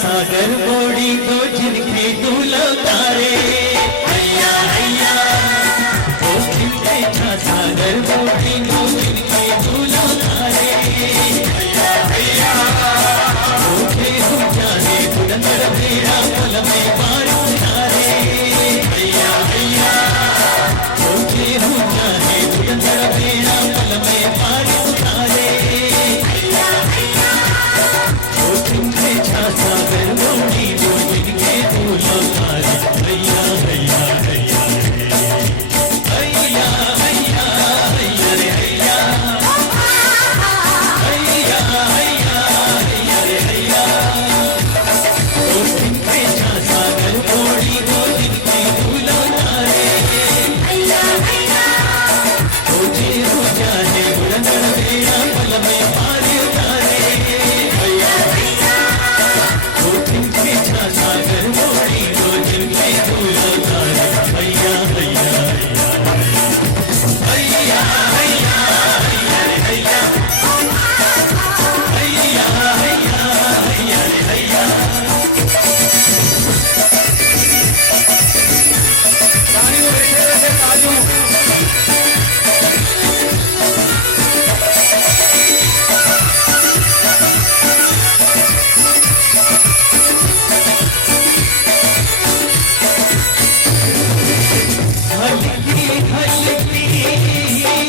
सागर बोड़ी दो जिनके दूल्हा तारे हैया हैया ओ जिनके सागर बोड़ी दो जिनके दूल्हा तारे हैया हैया ओ खेहू जाने बुलंद मेरा पल में पार उतारे हैया हैया ओ खेहू जाने बुलंद मेरा पल में पार उतारे हैया हैया ओ जिनके सागर बोड़ी दो जिनके दूल्हा तारे हैया हैया हैया हैया हैया हैया रे हैया हैया हैया हैया रे हैया ओ जिनके सागर बोड़ी दो जिनके दूल्हा तारे हैया हैया ओ जीव जाने बुलंद मेरा पल में पार उतारे हैया हैया ओ जिनके सागर बोड़ी दो जिनके दूल्हा तारे हैया हैया हैया हैया हैया रे हैया हैया हैया हैया रे हैया हल्की हल्की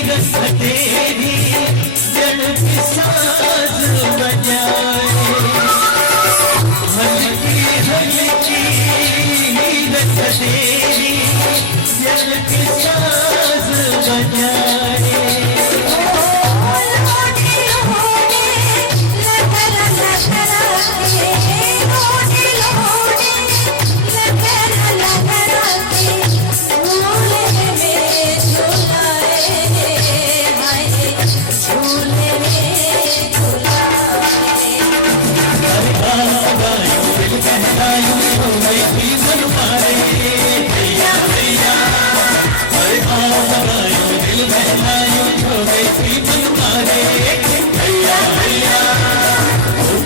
रस तेरी जन की साज बजाए हल्की हल्की रस तेरी जन की साज बजाए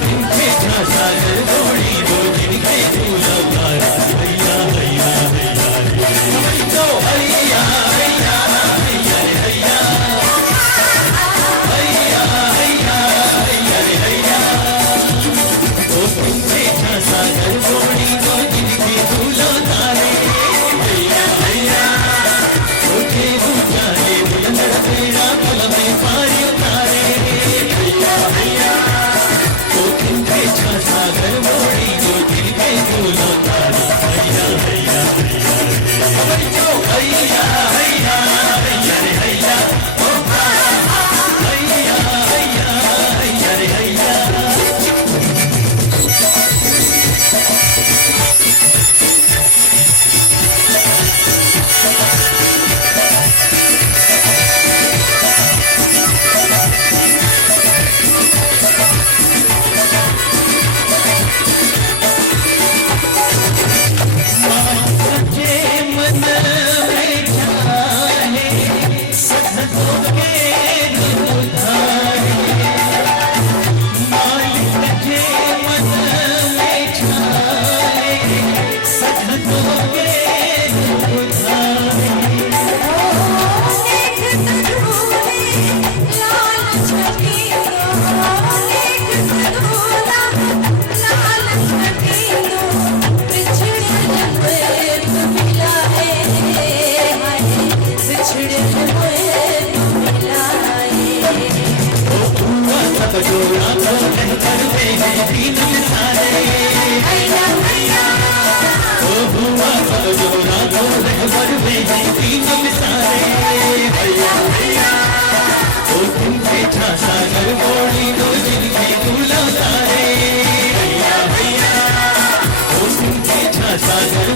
सागर बोड़ी दो जिनके दूल्हा तारे हैया हैया हैया हैया हैया हैया रे हैया हैया हैया हैया रे हैया ओ जिनके सागर बोड़ी दो जिनके दूल्हा तारे हैया हैया ओ केहू जाने बुलंद मेरा पल में पार उतारे हैया हैया ओ जिनके सागर बोड़ी दो जिनके दूल्हा तारे हैया हैया हैया हैया हैया रे हैया हैया हैया हैया रे हैया सच्चे मन में जाने सजदों के दुधारे मालिक जे मन में जाने सजदों के दुधारे सब जोड़ा तो कह करते हैं तीन मिसाले हैया हैया ओ हुआ सब जोड़ा तो कह करते हैं तीन मिसाले हैया हैया ओ जिनके सागर बोड़ी दो जिनके दूल्हा तारे हैया हैया ओ जिनके सागर